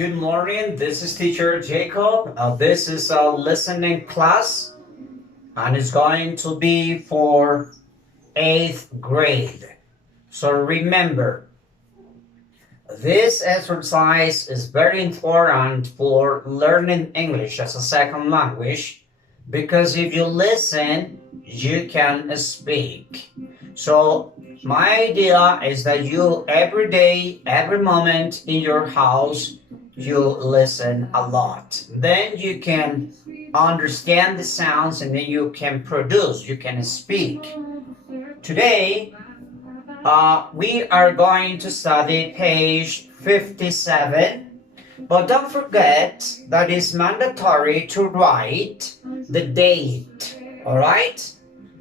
Good morning. This is teacher Jacob. This is a listening class and it's going to be for 8th grade. So remember, this exercise is very important for learning English as a second language because if you listen, you can speak. So my idea is that you every day, every moment in your house, you listen a lot. Then you can understand the sounds and then you can produce, you can speak. Today, we are going to study page 57, but don't forget that it's mandatory to write the date, all right?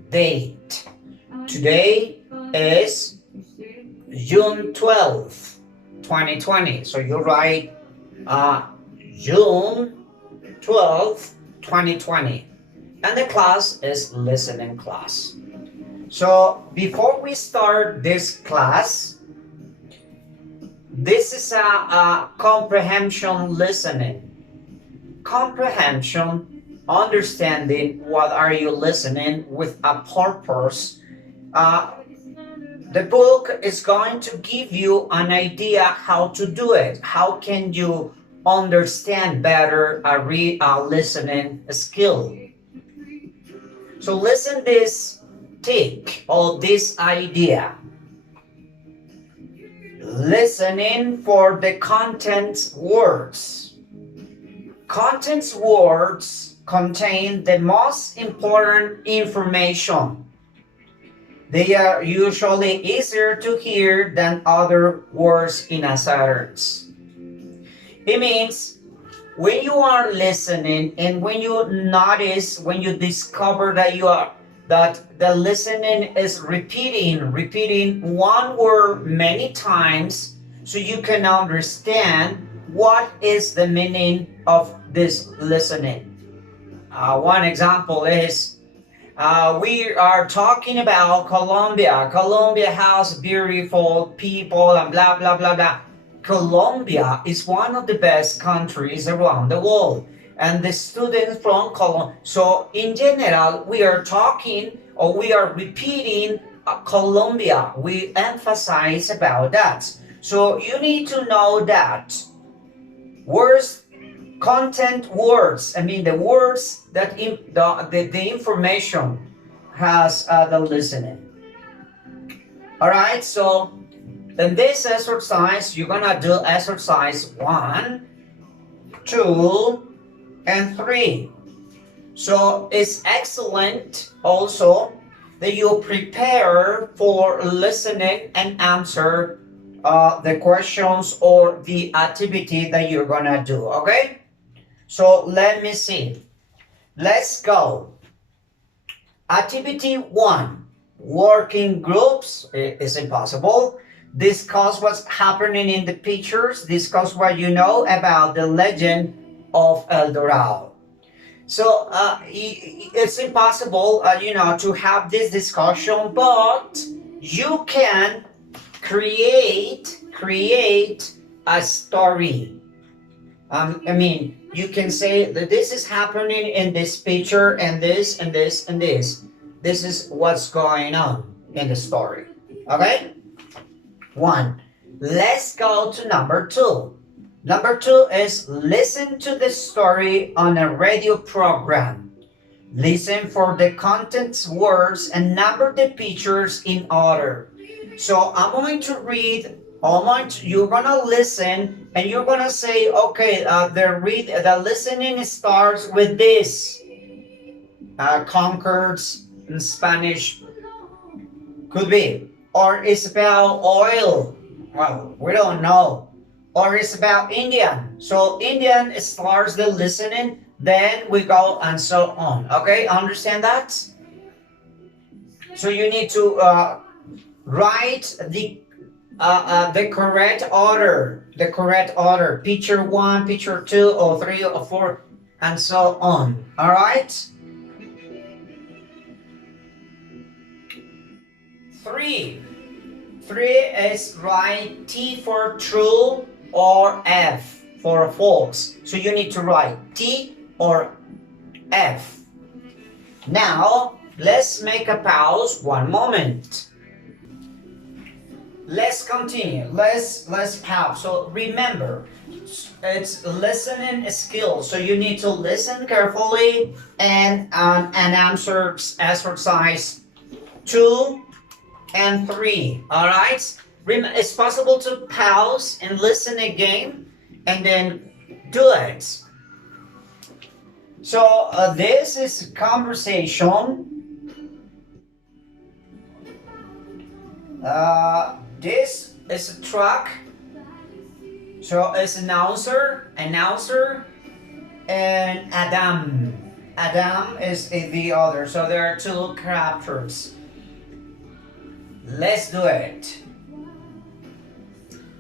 Date. Today is June 12th, 2020. So you write June 12th, 2020. And the class is listening class. So before we start this class, this is a comprehension listening. Comprehension, understanding what are you listening with a purpose. The book is going to give you an idea how to do it. How can you understand better a listening skill? So listen this tick or this idea. Listening for the contents words. Contents words contain the most important information. They are usually easier to hear than other words in a sentence. It means when you are listening and when you notice, when you discover that the listening is repeating one word many times, so you can understand what is the meaning of this listening. One example is we are talking about Colombia. Colombia has beautiful people and blah blah blah blah. Colombia is one of the best countries around the world, and the students from Colombia. So in general, we are talking or we are repeating Colombia. We emphasize about that. So you need to know that words, content words. I mean the words that the information has the listening. All right. So in this exercise, you're gonna do exercise 1, 2, and 3. So it's excellent also that you prepare for listening and answer the questions or the activity that you're gonna do, okay? So let me see. Let's go. Activity 1. Working groups is impossible. Discuss what's happening in the pictures. Discuss what you know about the legend of El Dorado. So it's impossible, to have this discussion, but you can create a story. You can say that this is happening in this picture and this and this and this. This is what's going on in the story. Okay? 1. Let's go to number 2. Number 2 is listen to the story on a radio program. Listen for the contents words and number the pictures in order. So I'm going to read. You're gonna listen and you're gonna say, okay, the listening starts with this. Concords in Spanish could be, or it's about oil. Well, we don't know. Or it's about Indian. So Indian starts the listening, then we go and so on. Okay, understand that? So you need to write the correct order. The correct order. Picture 1, picture 2, or 3, or 4, and so on. All right? 3. 3 is write T for true or F. for false. So you need to write T or F. Now, let's make a pause, one moment. Let's continue. Let's pause. So remember, it's listening skill. So you need to listen carefully and answer exercise 2 and 3. All right. It's possible to pause and listen again, and then do it. So this is conversation. This is a truck. So it's announcer, and Adam. Adam is the other. So there are two characters. Let's do it.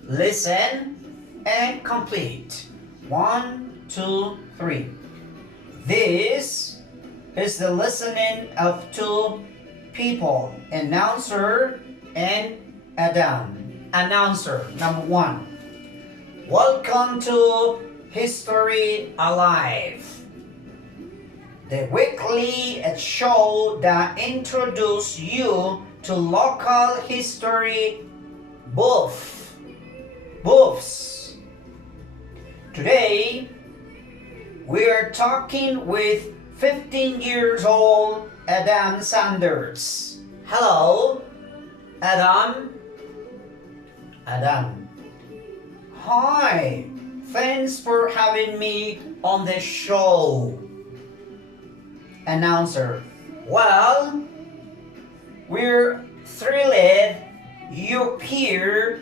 Listen and complete. 1, 2, 3. This is the listening of two people, announcer and Adam. Announcer, number 1. Welcome to History Alive, the weekly show that introduces you to local history buffs. Today, we are talking with 15 years old Adam Sanders. Hello, Adam. Adam. Hi, thanks for having me on the show. Announcer. Well, we're thrilled you're here.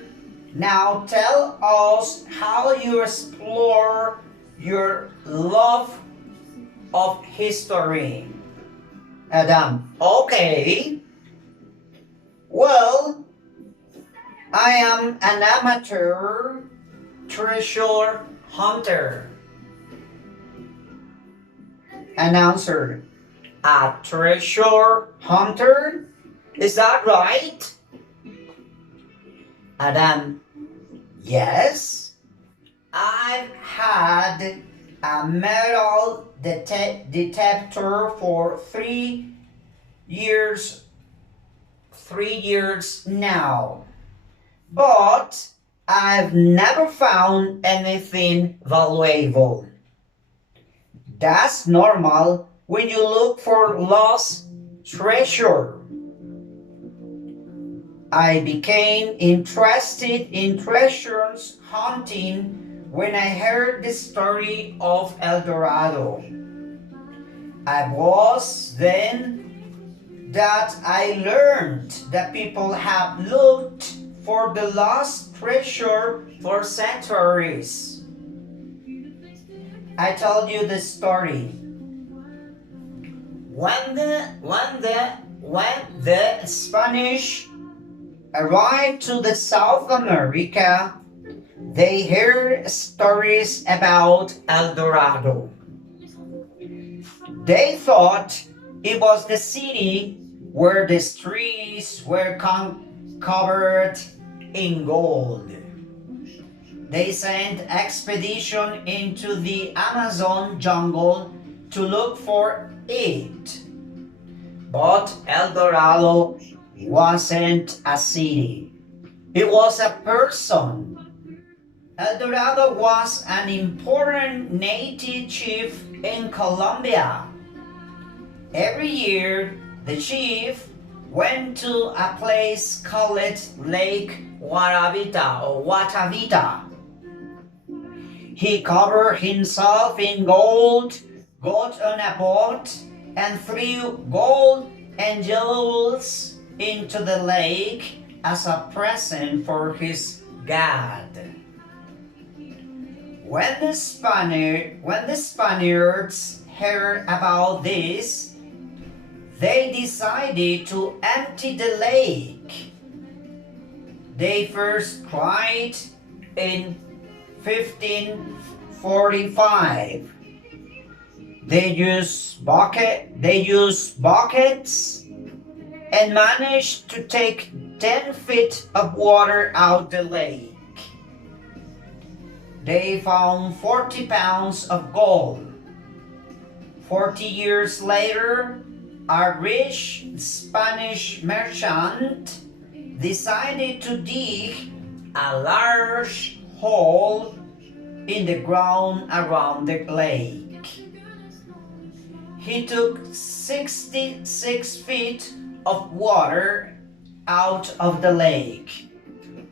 Now tell us how you explore your love of history. Adam. Okay. Well, I am an amateur treasure hunter. Announcer. A treasure hunter? Is that right? Adam. Yes. I've had a metal detector for 3 years. 3 years now. But I've never found anything valuable. That's normal when you look for lost treasure. I became interested in treasure hunting when I heard the story of El Dorado. I was then that I learned that people have looked for the lost treasure for centuries. I told you the story. When the Spanish arrived to the South America, they heard stories about El Dorado. They thought it was the city where the streets were covered in gold. They sent expedition into the Amazon jungle to look for it. But El Dorado wasn't a city. It was a person. El Dorado was an important native chief in Colombia. Every year, the chief went to a place called Lake Guatavita. He covered himself in gold, got on a boat, and threw gold and jewels into the lake as a present for his god. When the Spaniards heard about this, they decided to empty the lake. They first tried in 1545. They used buckets and managed to take 10 feet of water out the lake. they found 40 pounds of gold. 40 years later, a rich Spanish merchant decided to dig a large hole in the ground around the lake. He took 66 feet of water out of the lake,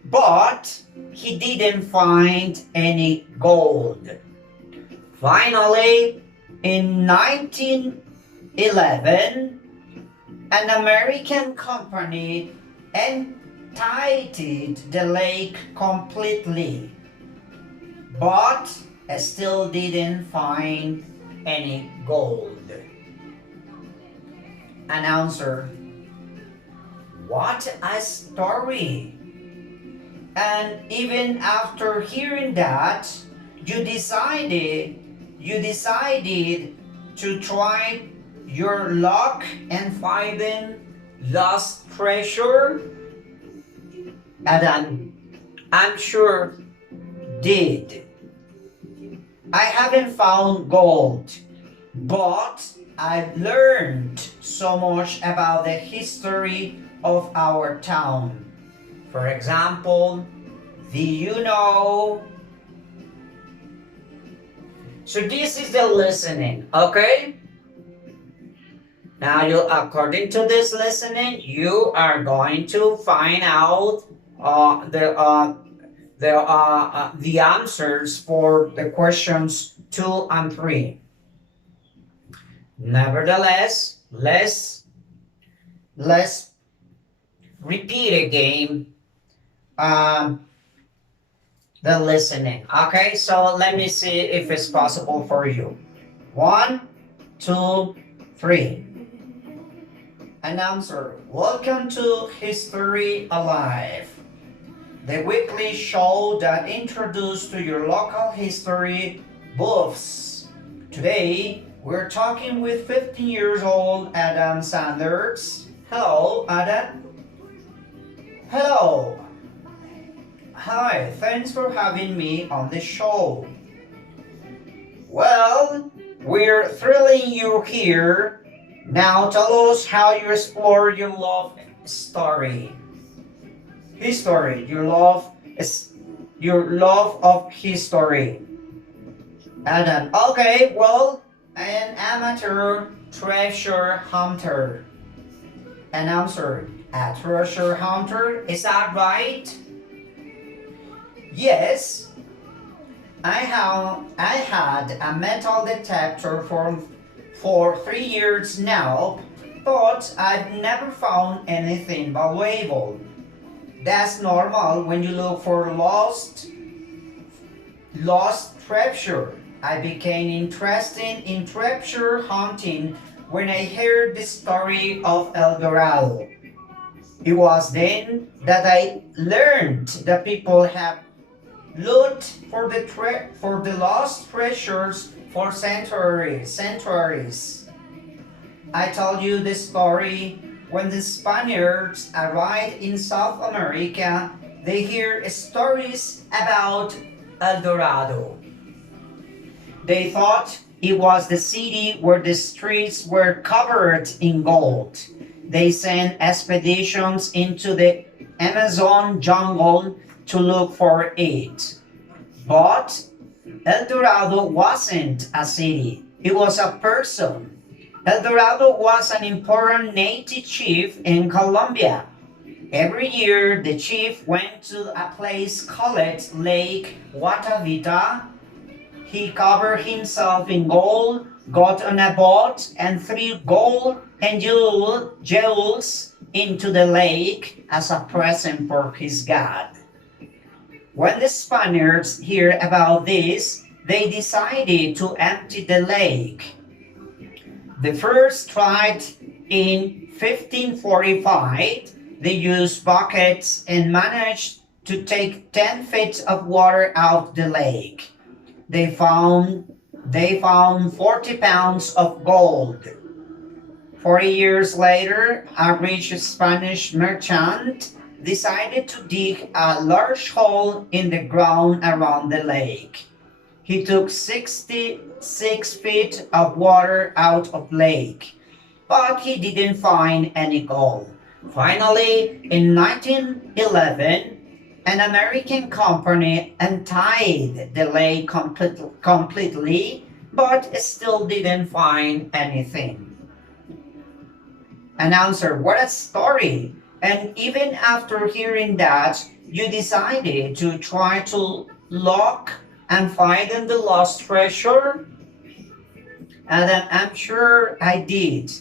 but he didn't find any gold. Finally, in 1911, an American company emptied the lake completely, but still didn't find any gold. Announcer: what a story! And even after hearing that, you decided to try your luck and finding lost treasure? Adam, I'm sure did. I haven't found gold, but I've learned so much about the history of our town. For example, do you know? So this is the listening, okay? Now, according to this listening, you are going to find out the answers for the questions 2 and 3. Nevertheless, let's repeat again the listening. Okay, so let me see if it's possible for you. 1, 2, 3. Announcer: welcome to History Alive, the weekly show that introduces to your local history buffs. Today, we're talking with 15 years old Adam Sanders. Hello, Adam. Hello. Hi, thanks for having me on the show. Well, we're thrilling you here. Now tell us how you explore your love story. History, your love of history. Adam: okay, well, an amateur treasure hunter. Announcer: a treasure hunter, is that right? Yes. I had a metal detector for 3 years now, but I've never found anything valuable. That's normal when you look for lost treasure. I became interested in treasure hunting when I heard the story of El Dorado. It was then that I learned that people have looked for the lost treasures for centuries. I told you the story. When the Spaniards arrived in South America, they hear stories about El Dorado. They thought it was the city where the streets were covered in gold. They sent expeditions into the Amazon jungle to look for it. But El Dorado wasn't a city, it was a person. El Dorado was an important native chief in Colombia. Every year, the chief went to a place called Lake Guatavita. He covered himself in gold, got on a boat, and threw gold and jewels into the lake as a present for his god. When the Spaniards heard about this, they decided to empty the lake. The first tried in 1545. They used buckets and managed to take 10 feet of water out of the lake. They found 40 pounds of gold. 40 years later, a rich Spanish merchant decided to dig a large hole in the ground around the lake. He took 66 feet of water out of lake, but he didn't find any gold. Finally, in 1911, an American company untied the lake completely, but still didn't find anything. Announcer, what a story! And even after hearing that, you decided to try to look and find the lost treasure? And then I'm sure I did.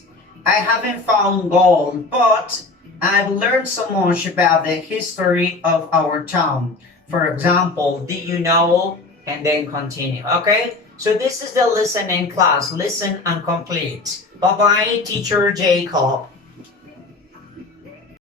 I haven't found gold, but I've learned so much about the history of our town. For example, did you know? And then continue. Okay? So this is the listening class. Listen and complete. Bye bye, teacher Jacob.